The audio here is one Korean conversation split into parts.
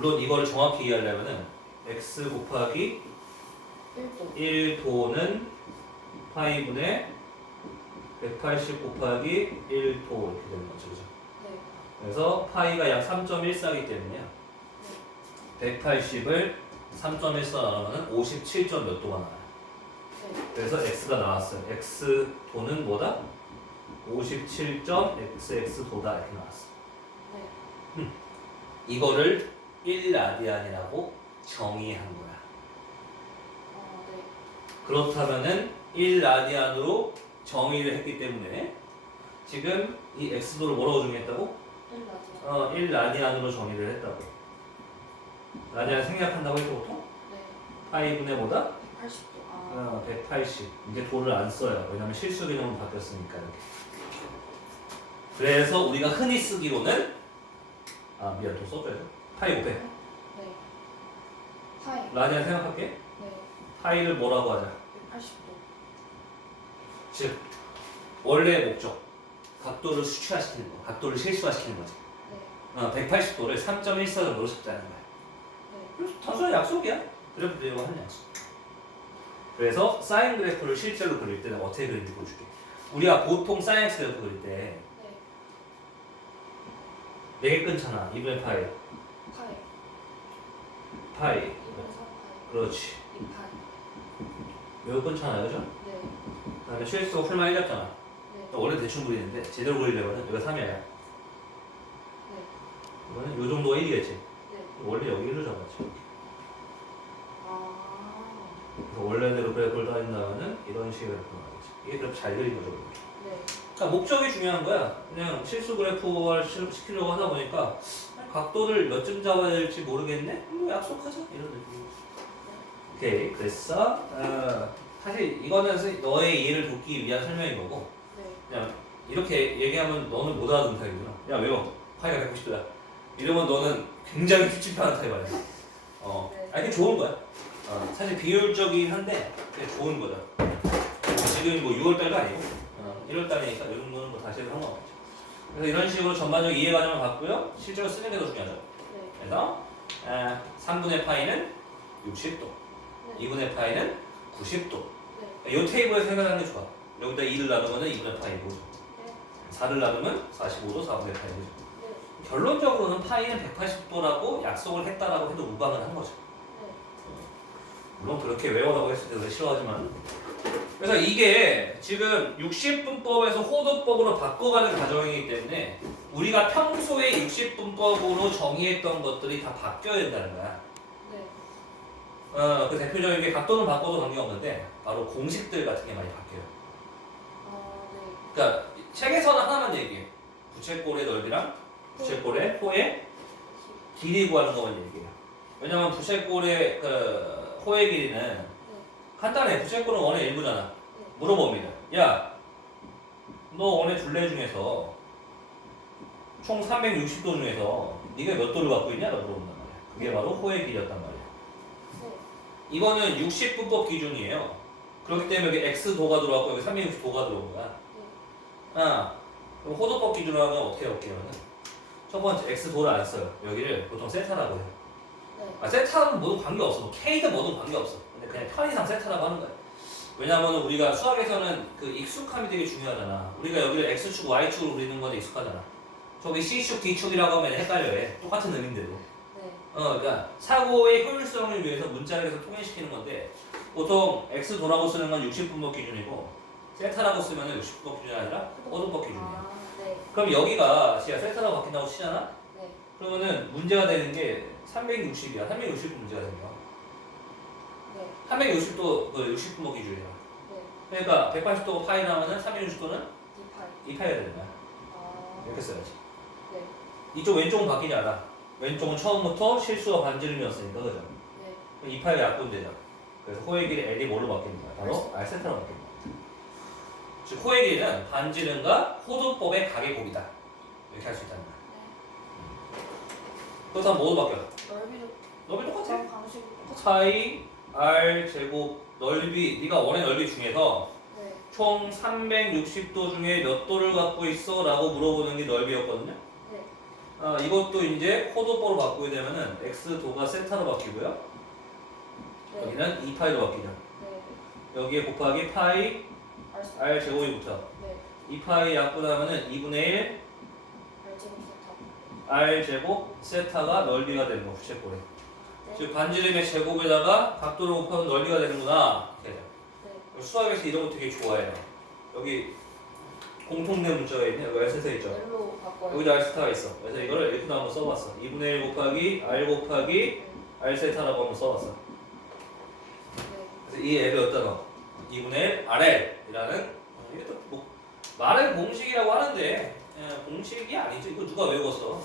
물론 이걸 정확히 이해하려면은 x 곱하기 1도 1도는 파이분의 180 곱하기 1도 이렇게 되는 거죠. 그죠? 네. 그래서 파이가 약 3.14이기 때문에요. 180을 3.14 나누면 57점 몇 도가 나와요. 네. 그래서 x가 나왔어요. x 도는 뭐다? 57.xx 도다 이렇게 나왔어. 네. 이거를 1라디안이라고 정의한 거야. 어, 네. 그렇다면은 1라디안으로 정의를 했기 때문에 지금 이 x도를 뭐라고 정의했다고? 1라디안. 어, 1라디안으로 정의를 했다고. 라디안 생략한다고 했죠 보통? 네. 파이분의 뭐다? 80도. 아. 어, 180. 이제 도를 안 써요. 왜냐면 실수 개념으로 바뀌었으니까 이렇게. 그래서 우리가 흔히 쓰기로는 아 미안 도 써줘야죠. 파이 500. 네. 파이. 라디안 생각할게. 네. 파이를 뭐라고 하자. 180도. 즉 원래의 목적 각도를 수치화시키는 거, 각도를 실수화시키는 거지. 네. 어, 180도를 3.14 정도로 잡자는 거야. 네. 그래서 단순한 약속이야. 그래도 내가 하는 약속. 그래서 사인 그래프를 실제로 그릴 때는 어떻게 그리는지 보여줄게. 우리가 보통 사인 그래프 그릴 때 네. 4개 끊잖아. 2분의 파이, 파이. 파이. 2분의 3파이. 그렇지. 2파이. 매우 끊잖아, 그죠? 네. 그 다음에 실수가 풀만 1잡잖아. 네. 원래 대충 그리는데 제대로 그리려면 여기가 3이야. 네. 이거는 요 정도가 1이겠지. 네. 원래 여기 1로 잡았지. 아. 그래서 원래대로 그래프를 다닌다면은 이런 식의 그래프가 나오겠지. 이게 그래프 잘 그린 거죠. 네. 그러니까 목적이 중요한 거야. 그냥 실수 그래프를 시- 시키려고 하다 보니까 각도를 몇점 잡아야 될지 모르겠네? 뭐 약속하자 이런 느낌. 오케이 그랬어. 어, 사실 이거는 스- 너의 이해를 돕기 위한 설명인 거고 네. 그냥 이렇게 얘기하면 너는 못 알아듣는 타입이구나. 야 외워. 파이가 190도야. 이러면 너는 굉장히 찝찝한 타입 아니야. 어, 네. 아니 그게 좋은 거야. 어, 사실 비효율적이긴 한데 그게 좋은 거다. 지금 뭐 6월달도 아니고 어, 1월달이니까 이 정도는 뭐 다시 해도 상관없죠. 그래서 이런 식으로 전반적 이해 과정을 갖고요. 실제로 쓰는 게 더 중요하죠. 네. 그래서 에, 3분의 파이는 60도, 네. 2분의 파이는 90도. 네. 이 테이블에 생각하는 게 좋아. 여기다 2를 나누면 2분의 파이고 네. 4를 나누면 45도 4분의 파이고 네. 결론적으로는 파이는 180도라고 약속을 했다라고 해도 무방을 한 거죠. 네. 물론 그렇게 외워라고 했을 때도 싫어하지만 그래서 이게 지금 60분법에서 호도법으로 바꿔가는 과정이기 때문에 우리가 평소에 60분법으로 정의했던 것들이 다 바뀌어야 된다는 거야. 네. 어, 그 대표적인 게 각도는 바꿔도 관계없는데 바로 공식들 같은 게 많이 바뀌어요. 아, 네. 그러니까 책에서는 하나만 얘기해. 부채꼴의 넓이랑 부채꼴의 호의 길이 구하는 것만 얘기해요. 왜냐면 부채꼴의 그 호의 길이는 간단해. 부채꼴은 원의 일부잖아. 물어봅니다. 야, 너 원의 둘레 중에서 총 360도 중에서 네가 몇 도를 갖고 있냐? 라고 물어본단 말이야. 그게 바로 호의 길이였단 말이야. 네. 이거는 60분법 기준이에요. 그렇기 때문에 여기 x도가 들어왔고 여기 360도가 들어온 거야. 아, 그럼 호도법 기준으로 하면 어떻게 할게요는 첫 번째 x도를 안 써요. 여기를 보통 세타라고 해요. 네. 아, 세타는 뭐든 관계없어. 뭐 K든 뭐든 관계없어. 근데 그냥 편의상 세타라고 하는 거야. 왜냐하면 우리가 수학에서는 그 익숙함이 되게 중요하잖아. 우리가 여기를 X축, Y축으로 그리는 건데 익숙하잖아. 저기 C축, D축이라고 하면 헷갈려 해. 똑같은 의미인데도. 네. 어, 그러니까 사고의 효율성을 위해서 문자를 계속 통일시키는 건데 보통 X도라고 쓰는 건 60분법 기준이고 세타라고 쓰면 60분법 기준이 아니라 호도법 기준이야. 아, 네. 그럼 여기가 지가 세타라고 바뀐다고 치잖아? 네. 그러면은 문제가 되는 게 360이야. 360분 문제가 생겨. 네. 360도 그 60분목 기준이야. 네. 그러니까 180도 파이 나오면은 360도는 2파이. 2파이가 되는 거야. 아. 이렇게 써야지. 네. 이쪽 왼쪽은 바뀌지 않아. 왼쪽은 처음부터 실수와 반지름이었으니까 그죠? 네. 2파이가 약분되죠. 그래서 호의 길이 L이 뭘로 바뀌는 거야? 바로 R센터로 바뀌는 거야. 즉 호의 길이는 반지름과 호도법의 각의 곱이다. 이렇게 할 수 있다는 거야. 그렇다면 뭐로 바뀌어? 넓이 똑같아. 똑같이. 파이 R 제곱 넓이 네가 원의 넓이 중에서 네. 총 360도 중에 몇 도를 갖고 있어? 라고 물어보는 게 넓이였거든요. 네. 어, 이것도 이제 코도보로 바꾸게 되면은 x도가 세타로 바뀌고요. 네. 여기는 2파이로 바뀌죠. 네. 여기에 곱하기 파이 알수. r 제곱이 붙어. 네. 2파이 약분하면은 2분의 1 알제곱 세타. r 제곱 세타가 넓이가 되는 거 부채꼴에. 네. 즉 반지름의 제곱에다가 각도를 곱하면 넓이가 되는구나. 이렇게. 네. 수학에서 이런 거 되게 좋아해요. 여기 공통된 문자가 있네. 여기 r 세타 있죠. L로 바꿔요. 여기다 r 세타가 있어. 그래서 이거를 이렇게 한번 써봤어. 2분의 1 곱하기 r 곱하기 r 세타라고 한번 써봤어. 네. 그래서 이 앱이 어디다 넣어? 2분의 1 RL이라는 어, 이게 또 뭐 말의 공식이라고 하는데 예, 공식이 아니죠. 이거 누가 외웠어?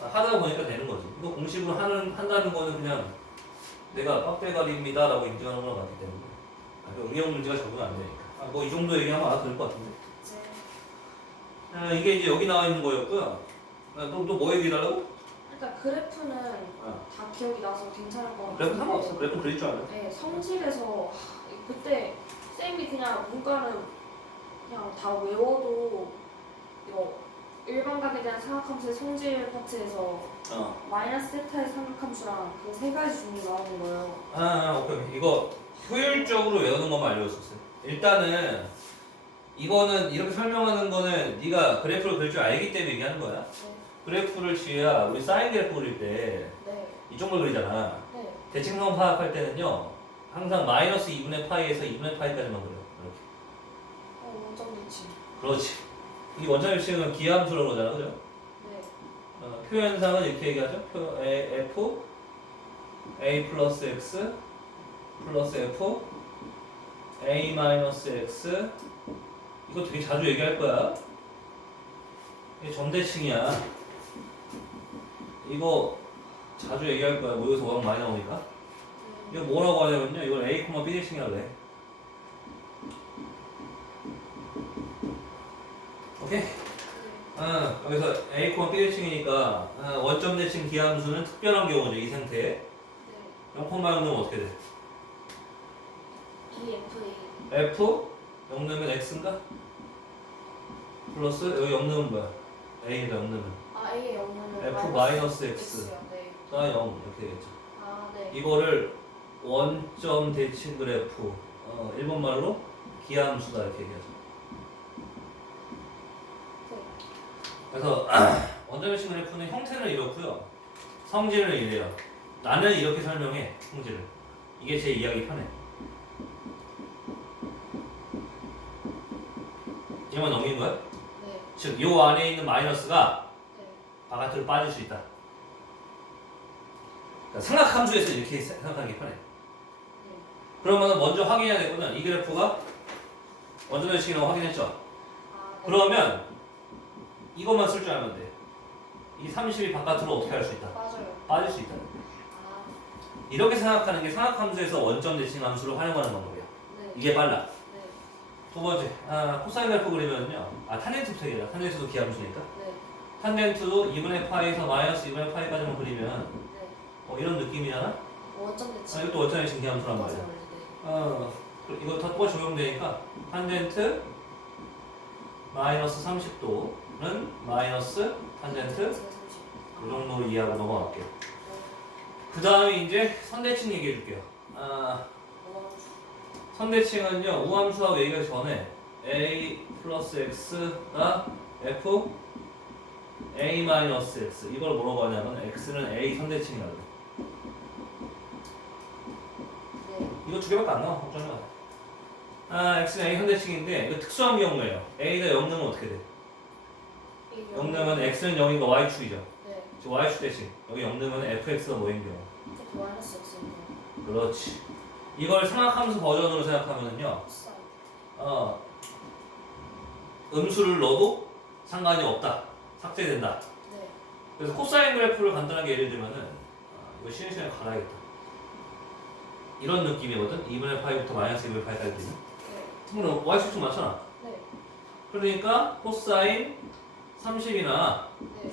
네. 아, 하다 보니까 되는 거지. 이거 공식으로 하는 한다는 거는 그냥 내가 빡대가리입니다 라고 인정하는 거랑 같기 때문에 아, 그 응용 문제가 적응 안 되니까. 아, 뭐이 정도 얘기하면 알아들 것 같은데. 네. 아, 이게 이제 여기 나와 있는 거였고요. 아, 또뭐 얘기하려고? 일단 그래프는 어. 다 기억이 나서 괜찮을 것 같아요. 그래프 상관없어. 그래프 그릴 줄 알아. 네, 성질에서 하, 그때 쌤이 그냥 문과는 그냥 다 외워도 이거 일반각에 대한 삼각함수의 성질 파트에서 어. 마이너스 세타의 삼각함수랑 그 세 가지 종류 나오는 거예요. 아, 아, 오케이. 이거 효율적으로 외우는 것만 알려줬었어요. 일단은 이거는 이렇게 설명하는 거는 네가 그래프를 그릴 줄 알기 때문에 얘기하는 거야. 네, 그래프를 지혜야, 우리 사인 그래프 그릴 때 네, 이 정도 그리잖아. 네. 대칭성 파악할 때는요, 항상 마이너스 2분의 파이에서 2분의 파이까지만 그려. 이렇게. 어, 원점 대칭. 그렇지. 이 원점 일칭은 기하함수라고 그러잖아, 그죠? 네, 어, 표현상은 이렇게 얘기하죠. 표, A, F A 플러스 X 플러스 F A 마이너스 X 이거 되게 자주 얘기할 거야. 이게 점대칭이야. 이거 자주 얘기할 거야. 모여서 워낙 많이 나오니까. 네. 이거 뭐라고 하냐면요. 이걸 A, B 대칭이라고 해. 오케이? 네. 어, 여기서 A, B 대칭이니까 어, 원점 대칭 기함수는 특별한 경우죠. 이 상태에. 네. 0, 0 넣으면 어떻게 돼? EFA. F 0 넣으면 X인가? 플러스 여기 0 넣으면 뭐야? A에다 0 넣으면 아, A의 영문은 F 마이너스 X X요. 네. 가0 이렇게 되겠죠. 아, 네. 이거를 원점 대칭 그래프 어, 일본 말로 기함수다 이렇게 얘기하죠. 네. 그래서 원점 대칭 그래프는 형태는 이렇고요. 성질은 이래요. 나는 이렇게 설명해 성질을. 이게 제 이야기 편해. 얘만 넘긴 거야? 네. 즉, 요 안에 있는 마이너스가 네. 바깥으로 빠질 수 있다. 그러니까 삼각함수에서 이렇게 생각하는 게 편해. 네. 그러면 먼저 확인해야 될 거는 이 그래프가 원점 대칭이라고 확인했죠. 아, 네. 그러면 이것만 쓸 줄 알면 돼. 이 30이 바깥으로 어떻게 할 수 있다? 맞아요. 빠질 수 있다. 아, 이렇게 생각하는 게 삼각함수에서 원점 대칭 함수를 활용하는 방법이야. 네. 이게 빨라. 네. 두 번째, 아, 코사인 그래프 그리면요. 아, 탄젠트 부터 얘기해. 탄젠트도 기함수니까. 네. 탄젠트도 2분의 파이에서 마이너스 2분의 파이까지만 그리면 네. 어, 이런 느낌이잖아? 원점 아, 대칭. 이것도 원점 대칭 기함수란 말이야. 맞아요. 네. 어, 그- 이거 다 똑같이 적용되니까 탄젠트 마이너스 30도 는 마이너스 탄젠트 이 정도로 이해하고 넘어갈게요. 그 다음에 이제 선대칭 얘기해 줄게요. 아, 선대칭은요 우함수하고 얘기하기 전에 a 플러스 x가 f a 마이너스 x 이걸 뭐라고 하냐면 x는 a 선대칭이라고 해. 네. 이거 두 개밖에 안 나와 걱정이 마. 아 x는 a 선대칭인데 이거 특수한 경우예요. a가 0 넣으면 어떻게 돼? 0 넣으면 x는 0이니까 y축이죠. 네. 즉 y축 대칭 여기 0 넣으면 fx가 뭐인 경우. 마이너스. 그렇지. 이걸 삼각함수 버전으로 생각하면은요. 어, 음수를 넣어도 상관이 없다. 삭제된다. 네. 그래서 코사인 그래프를 간단하게 예를 들면은 아, 이거 쉬는 시간에 갈아야겠다. 이런 느낌이거든. 2분의 파이부터 마이너스 2분의 파이까지. 네. 그러면 y축 많잖아. 네. 그러니까 코사인 30이나 네.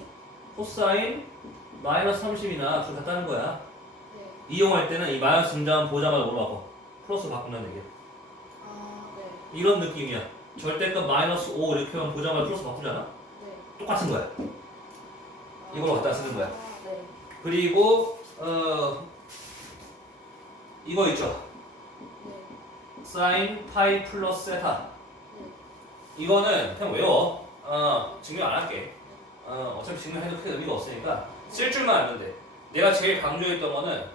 코사인 마이너스 30이나 둘 같다는 거야. 네. 이용할 때는 이 마이너스 등장 보자마자 바꿔? 플러스 바꾼다는 얘기야. 아, 네. 이런 느낌이야. 절대값 마이너스 5 이렇게 하면 보자마자 플러스 바꾸잖아. 네. 똑같은 거야. 아, 이걸 갖다 쓰는 거야. 아, 네. 그리고 어 이거 있죠. 네. 사인 파이 플러스 세타. 네. 이거는 그냥 외워. 어 증명 안 할게. 어 어차피 증명해도 크게 의미가 없으니까 쓸 줄만 알면 돼. 내가 제일 강조했던 거는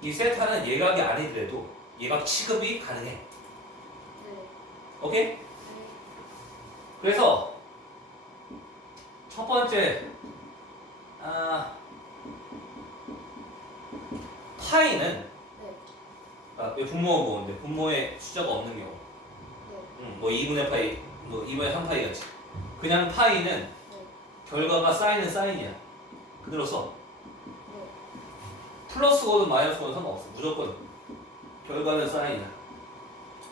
이 세타는 예각이 아니더라도 예각 취급이 가능해. 네. 오케이? 네. 그래서 첫 번째 아 파이는 네. 아, 왜 분모가 보는데 분모에 숫자가 없는 경우 네. 음, 뭐 2분의 파이 뭐 2분의 3파이 같이 그냥 파이는 네. 결과가 사인은 사인이야 그대로 써 네. 플러스 거든 마이너스 거든 상관없어 무조건 결과는 사인이야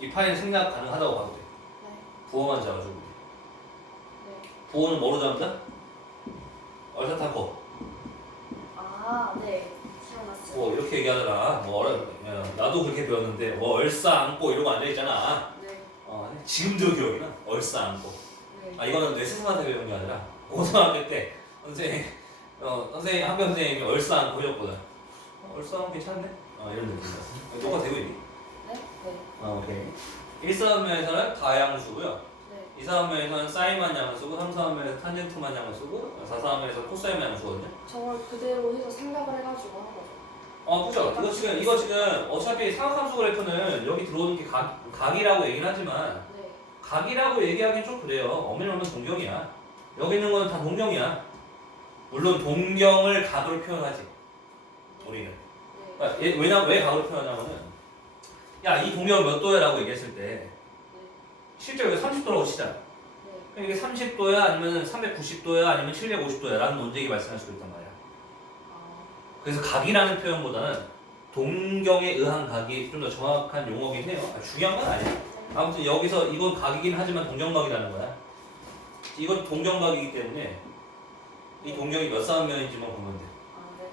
이 파이는 생략 가능하다고 봐도 돼 네. 부호만 잡아주고 네. 부호는 뭐로 잡는다? 얼사타코 아, 네. 기억났어요. 뭐 이렇게 얘기하더라 뭐 야, 나도 그렇게 배웠는데 뭐 얼싸 안고 이러고 앉아 있잖아 네. 어, 지금도 기억이 나 얼싸 안고 네. 아 이거는 내 스승한테 배운 게 아니라 고등학교 때 선생님 어 선생님 학교 선생님이 얼싸 안고 해줬거든 어, 얼싸 안고 괜찮네 어 이런 느낌이었어 똑같아 되고 있니? 네. 네. 어 오케이 1사분면에서는 다양수고요 네. 2사분면에서는 사인만 양을 쓰고 3사분면에서 탄젠트만 양을 쓰고 4사분면에서 코사인만 양을 쓰거든요 저걸 그대로 해서 생각을 해가지고 한 거죠. 어 그죠 이거 지금 이거 지금 어차피 사각함수 그래프는 여기 들어오는 게 각, 각이라고 얘기는 하지만 네. 각이라고 얘기하기는 좀 그래요. 엄밀히 말하면 동경이야? 여기 있는 건 다 동경이야. 물론 동경을 각으로 표현하지 우리는. 네. 그러니까 얘- 왜냐 왜 각으로 표현하냐면은 야 이 동경 몇 도야? 라고 얘기했을 때 네. 실제로 이게 30도라고 치자 네. 이게 30도야? 아니면 390도야? 아니면 750도야? 라는 논쟁이 발생할 수도 있단 말이야. 아. 그래서 각이라는 표현보다는 동경에 의한 각이 좀 더 정확한 용어긴 해요. 아, 중요한 건 아니야 아무튼 여기서 이건 각이긴 하지만 동경각이라는 거야. 이건 동경각이기 때문에 이 동경이 몇 사분면인지만 보면 돼. 아, 네.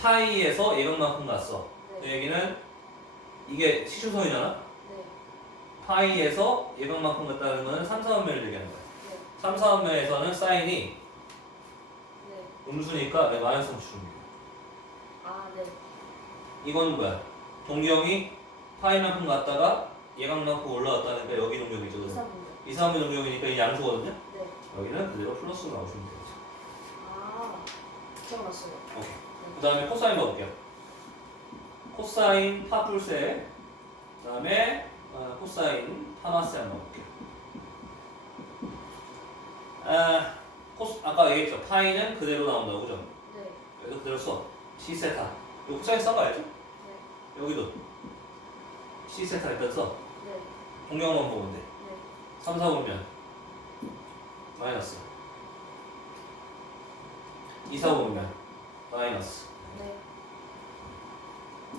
파이에서 예각만큼 갔어. 그 네. 얘기는 이게 시초선이잖아. 네. 파이에서 예각만큼 갔다는 거는 3, 4분면을 얘기하는 거야. 네. 3, 4분면에서는 사인이 네. 음수니까 네, 마이너스 거야. 아, 네. 이거는 뭐야? 동경이 파이만큼 갔다가 예각만큼 올라왔다니까 여기 동경이죠. 이사분요. 2, 3분 동경이니까 이 양수거든요. 네. 여기는 그대로 플러스 나오시면 되죠. 아. 기억났어요. 오케이. 그 다음에 코사인 봐볼게요. 코사인 파풀세, 그 다음에 어, 코사인 파마세 한번 볼게요. 아, 코스, 아까 얘기했죠. 파이는 그대로 나온다고, 그죠? 네. 그래서 그대로 써. 시세타. 이거 코사인 싼거 알죠? 네. 여기도. 시세타 일단 써. 네. 동경만 보면 돼. 네. 3, 4 보면 마이너스. 2, 4 보면 마이너스. 네.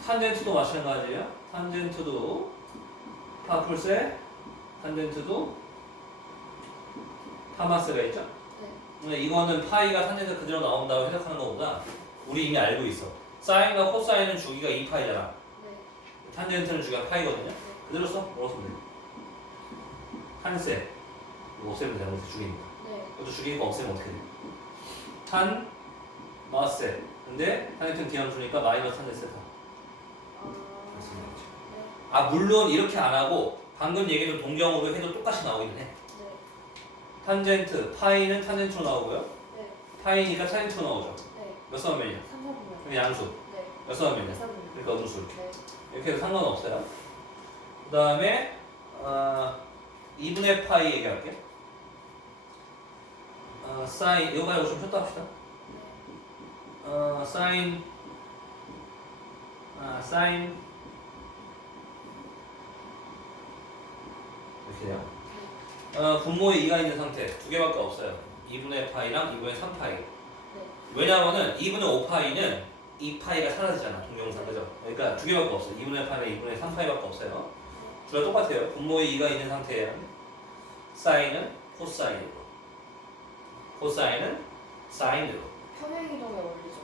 탄젠트도 마찬가지예요. 탄젠트도 파풀세, 탄젠트도 파마스가 있죠. 네. 근데 이거는 파이가 탄젠트 그대로 나온다고 해석하는 것보다 우리 이미 알고 있어. 사인과 코사인은 주기가 2파이잖아. 네. 탄젠트는 주기가 파이거든요. 뭐로 쓰면 돼? 탄세. 이거 없애면 되는 거지 주기니까. 네. 이것도 주기니까 없애면 어떻게 돼? 탄 마세. 근데 탄젠트는 디함수니까 마이너스 탄젠 세타. 아. 그렇습니다. 네. 아 물론 이렇게 안 하고 방금 얘기했던 동경으로 해도 똑같이 나오기는 해. 네. 탄젠트 파이는 탄젠트로 나오고요. 네. 파이니까 탄젠트로 나오죠. 네. 몇 사분면이야? 삼사분요. 그럼 양수. 네. 몇 사분면이야? 이사분요. 그러니까 음수 이렇게. 네. 이렇게 해도 상관없어요. 그 다음에 어, 2분의 파이 얘기할게. 어, 사인 말고 좀 쉬었다 합시다. 어, 사인 아, 사인 이렇게 돼요. 어, 분모에 2가 있는 상태 두 개밖에 없어요. 2분의 파이랑 2분의 3파이. 왜냐하면은 2분의 5파이는 2파이가 사라지잖아 동영상 그죠? 그러니까 두 개밖에 없어. 2분의 파이랑 2분의 3파이밖에 없어요. 둘다 똑같아요. 분모에 2가 있는 상태에는 사인은 코사인으로, 코사인은 사인으로. 평행이동의 원리죠.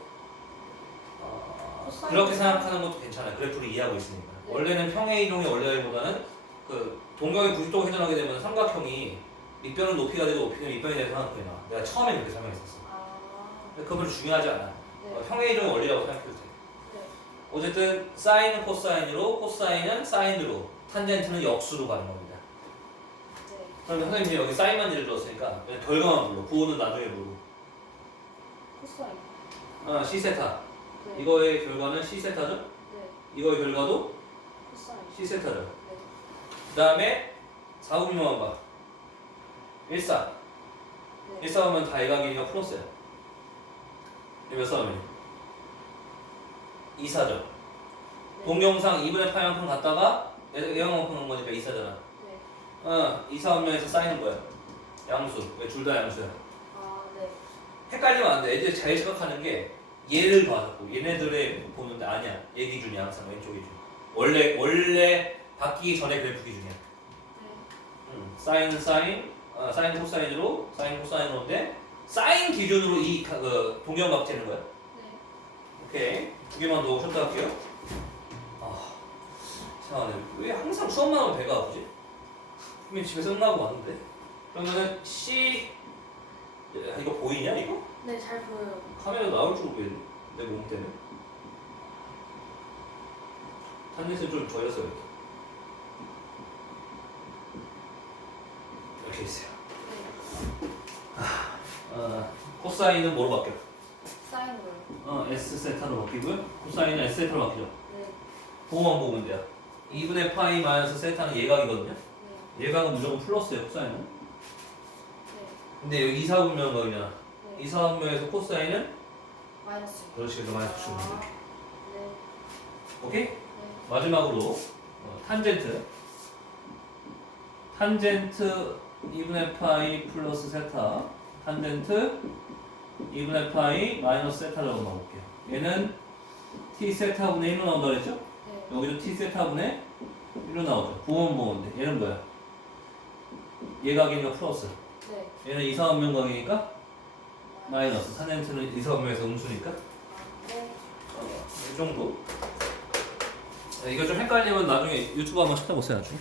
어, 코사인. 그렇게 생각하는 것도 괜찮아요. 그래프를 이해하고 있으니까. 네. 원래는 평행 이동의 원래보다는 그 동경이 90도 회전하게 되면 삼각형이 밑변은 높이가 되고 높이는 밑변이 되는 삼각형이 나와. 내가 처음에 그렇게 설명했었어. 아. 그 별로 중요하지 않아. 네. 어, 평행이동 원리라고 생각해도 돼. 네. 어쨌든 사인은 코사인으로, 코사인은 사인으로, 탄젠트는 역수로 가는 겁니다. 네. 그러면 선생님이 여기 사인만 예를 들었으니까 그냥 결과만 불러. 부호는 나중에 부르고. 코사인. 어, 시세타. 네. 이거의 결과는 시세타죠? 네. 이거의 결과도 코사인. 시세타죠. 네. 그 다음에 4분명만 봐. 1사. 네. 1사 하면 다 예각이니까 플러스야. 이몇 사람이? 2사죠. 네. 동영상 2분의 8만큼 갔다가 예각만큼 간 거니까 2사잖아. 네. 어, 2사 분명에서 사인은 뭐야? 양수. 왜 둘 다 양수야? 아, 네. 헷갈리면 안 돼. 애들이 잘 생각하는 게 얘를 봐갖고 얘네들의 보는데 아니야. 얘 기준이 항상 왼쪽 기준. 원래 원래 바뀌기 전에 그래프 기준이야. 네. 음, 사인은 사인, 어, 사인 코사인으로 사인 코사인으로인데 사인 기준으로 이 가- 그 동형각 재는 거야. 네. 오케이 두 개만 더 쉬었다 할게요. 아 이상하네. 왜 항상 수업만 하면 배가 아프지? 분명히 집에서 끝나고 왔는데. 그러면은 C 야, 이거 보이냐 이거? 네, 잘 보여요. 카메라 나올 줄 모르겠네. 내 몸 때문에. 탄젠스 좀 저렸어 이렇게. 이렇게 있어요. 네. 어, 코사인은 뭐로 바뀌어? 사인으로요. 어, S 세타로 바뀌고요. 코사인은 S 세타로 바뀌죠. 네. 보호만 보면 돼요. 2분의 파이 마이너스 세타는 예각이거든요. 네. 예각은 무조건 플러스예요, 코사인은. 네. 근데 여기 이사분면거이잖아. 네. 이사분면에서 코사인은 마이너스. 그렇지, 그래서 마이너스 주면 돼. 아, 네. 오케이? 네. 마지막으로 어, 탄젠트. 탄젠트 2분의 파이 플러스 세타. 탄젠트 2분의 파이 마이너스 세타라고 넣어볼게요. 얘는 t 세타분의 1로 나온다 그랬죠? 네. 여기도 t 세타분의 1로 나오죠. 부분 보는데 얘는 뭐야? 얘각이니까 플러스. 네. 얘는 이사원면각이니까 마이너스. 탄젠트는 이사원면에서 음수니까 아, 네. 이 정도. 네, 이거 좀 헷갈리면 나중에 유튜브 한번 찾아보세요. 나중에.